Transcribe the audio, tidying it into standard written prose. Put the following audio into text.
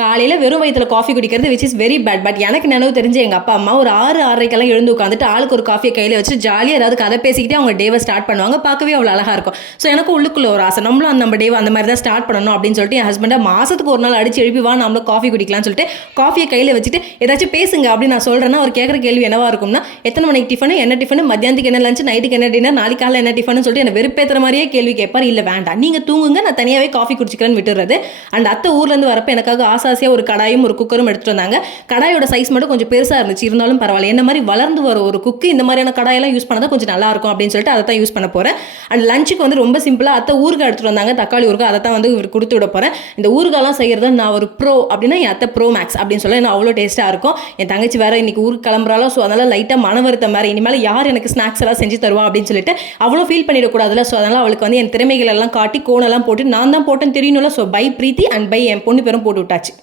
காலையில் வெறும் வயிற்றுல காஃபி குடிக்கிறது which is very bad. But எனக்கு நினைவு தெரிஞ்சு எங்கள் அப்பா அம்மா ஒரு 6-6:30 எழுந்து உட்காந்துட்டு ஆளுக்கு ஒரு காஃபியை கையில் வச்சு ஜாலியாக ஏதாவது கதை பேசிக்கிட்டே அவங்க டேவை ஸ்டார்ட் பண்ணுவாங்க. பார்க்கவே அவ்வளோ அழகாக இருக்கும். ஸோ எனக்கு உள்ளுக்குள்ள ஒரு ஆசை, நம்மளும் நம்ம டேவை அந்த மாதிரி தான் ஸ்டார்ட் பண்ணணும் அப்படின்னு சொல்லிட்டு என் ஹஸ்பண்டை மாதத்துக்கு ஒரு நாள் அடிச்சு எழுப்பி வா நம்மளும் காஃபி குடிக்கலாம்னு சொல்லிட்டு காஃபியை கையில் வச்சுட்டு ஏதாச்சும் பேசுங்க அப்படின்னு நான் சொல்கிறேன்னா அவர் கேட்குற கேள்வி என்னவா இருக்கும்னா, எத்தனை மணிக்கு டிஃபன், என்ன டிஃபன், மத்தியானத்துக்கு என்ன லஞ்ச், நைட்டுக்கு என்ன டின்னர், நாளைக்கு காலையில் என்ன டிஃபன் சொல்லிட்டு என்ன வெறுப்பேற்றுற மாதிரியே கேள்வி கேட்பார். இல்லை வேண்டாம் நீங்கள் தூங்குங்க, நான் தனியாகவே காஃபி குடிச்சிக்கிறேன்னு விட்டுறது. அண்ட் அத்தை ஊர்லேருந்து வரப்போ எனக்காக ஆசாசியாக ஒரு கடாயும் ஒரு குக்கரும் எடுத்துட்டு வந்தாங்க. கடாயோட சைஸ் மட்டும் கொஞ்சம் பெருசாக இருந்துச்சு, இருந்தாலும் பரவாயில்ல, என்ன மாதிரி வளர்ந்து வர ஒரு குக்கு இந்த மாதிரியான கடாயெல்லாம் யூஸ் பண்ணால் கொஞ்சம் நல்லா இருக்கும் அப்படின்னு சொல்லிட்டு அதை தான் யூஸ் பண்ண போகிறேன். அண்ட் லஞ்சுக்கு வந்து ரொம்ப சிம்பிளாக அத்தை ஊறுகாய் எடுத்துகிட்டு வந்தாங்க, தக்காளி ஊறுகாய், அதை தான் வந்து கொடுத்து விட போகிறேன். இந்த ஊறுகாலாம் செய்கிறத நான் ஒரு ப்ரோ அப்படின்னா என் அத்தை ப்ரோ மேக்ஸ் அப்படின்னு சொல்ல ஏன்னா அவ்வளோ டேஸ்ட்டாக இருக்கும். என் தங்கச்சி வேறு இன்னைக்கு ஊருக்கு கிளம்புறாலோ, ஸோ அதனால் லைட்டாக மன வருத்தம் வேறு, இனிமேல் யார் எனக்கு ஸ்நாக்ஸ் எல்லாம் செஞ்சு தருவா அப்படின்னு சொல்லிட்டு அவ்வளோ ஃபீல் பண்ணிடக்கூடாதுல. ஸோ அதனால் அவளுக்கு வந்து என் திறமைகள் எல்லாம் காட்டி கோனெல்லாம் போட்டு நான் தான் போட்டேன்னு தெரியணும்ல. So by Preethi and by என் பொண்ணு பேரும் போட்டு விட்டாச்சு.